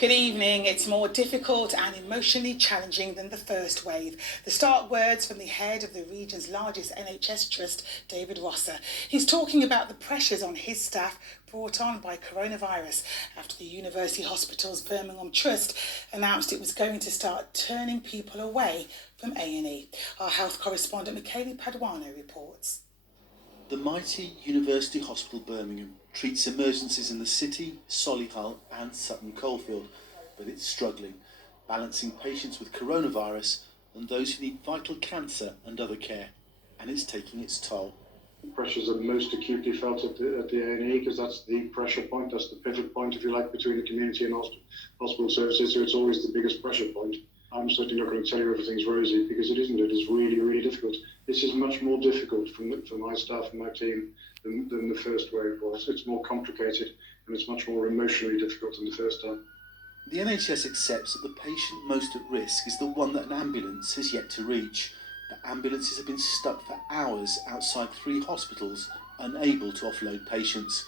Good evening. It's more difficult and emotionally challenging than the first wave. The stark words from the head of the region's largest NHS trust, David Rosser. He's talking about the pressures on his staff brought on by coronavirus after the University Hospital's Birmingham Trust announced it was going to start turning people away from A&E. Our health correspondent Michele Paduano reports. The mighty University Hospital Birmingham treats emergencies in the City, Solihull and Sutton Coldfield, but it's struggling, balancing patients with coronavirus and those who need vital cancer and other care, and it's taking its toll. Pressures are most acutely felt at the A&E because that's the pressure point, that's the pivot point, if you like, between the community and hospital services, so it's always the biggest pressure point. I'm certainly not going to tell you everything's rosy because it isn't. It is really, really difficult. This is much more difficult for my staff and my team than the first wave was. It's more complicated and it's much more emotionally difficult than the first time. The NHS accepts that the patient most at risk is the one that an ambulance has yet to reach. But ambulances have been stuck for hours outside 3 hospitals, unable to offload patients.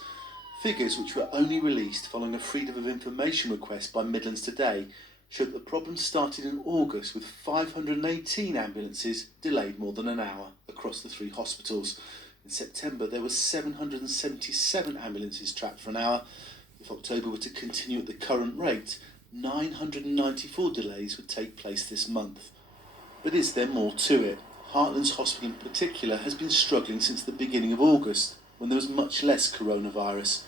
Figures which were only released following a Freedom of Information request by Midlands Today showed that the problem started in August with 518 ambulances delayed more than an hour across the 3 hospitals. In September there were 777 ambulances trapped for an hour. If October were to continue at the current rate, 994 delays would take place this month. But is there more to it? Heartlands Hospital in particular has been struggling since the beginning of August, when there was much less coronavirus.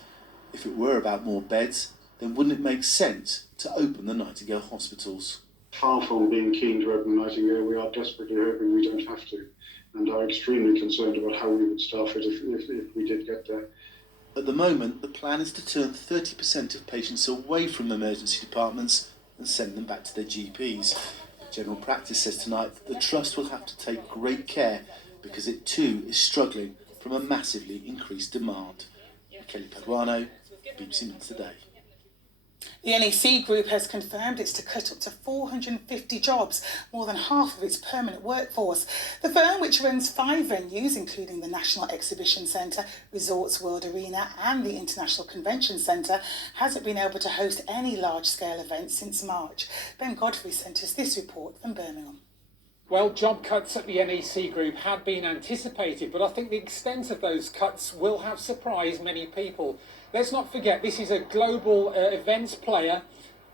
If it were about more beds, then wouldn't it make sense to open the Nightingale hospitals? Far from being keen to open Nightingale, we are desperately hoping we don't have to, and are extremely concerned about how we would staff it if we did get there. At the moment, the plan is to turn 30% of patients away from emergency departments and send them back to their GPs. General Practice says tonight that the Trust will have to take great care because it too is struggling from a massively increased demand. Michele Paduano, BBC News Today. The NEC Group has confirmed it's to cut up to 450 jobs, more than half of its permanent workforce. The firm, which runs 5 venues, including the National Exhibition Centre, Resorts World Arena and the International Convention Centre, hasn't been able to host any large-scale events since March. Ben Godfrey sent us this report from Birmingham. Well, job cuts at the NEC Group had been anticipated, but I think the extent of those cuts will have surprised many people. Let's not forget, this is a global events player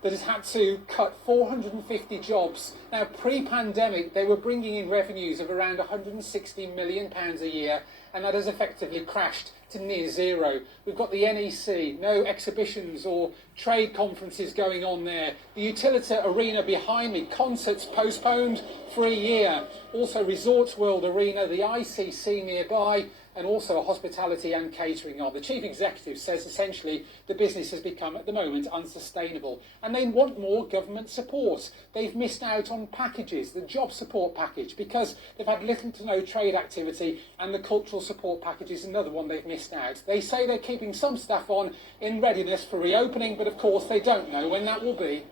that has had to cut 450 jobs. Now, pre-pandemic, they were bringing in revenues of around £160 million a year, and that has effectively crashed to near zero. We've got the NEC, no exhibitions or trade conferences going on there. The Utilita Arena behind me, concerts postponed for a year. Also Resorts World Arena, the ICC nearby, and also a hospitality and catering yard. The chief executive says essentially the business has become at the moment unsustainable and they want more government support. They've missed out on packages, the job support package, because they've had little to no trade activity, and the cultural support package is another one they've missed out. They say they're keeping some staff on in readiness for reopening, but of course they don't know when that will be.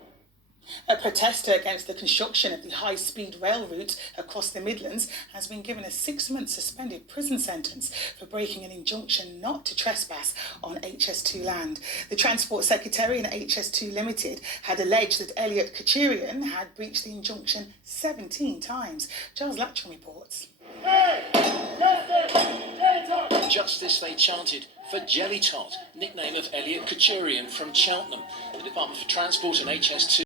A protester against the construction of the high-speed rail route across the Midlands has been given a 6-month suspended prison sentence for breaking an injunction not to trespass on HS2 land. The Transport Secretary in HS2 Limited had alleged that Elliot Kachurian had breached the injunction 17 times. Giles Latcham reports. Justice, they chanted, for Jelly Tot, nickname of Elliot Kachurian from Cheltenham. The Department for Transport and HS2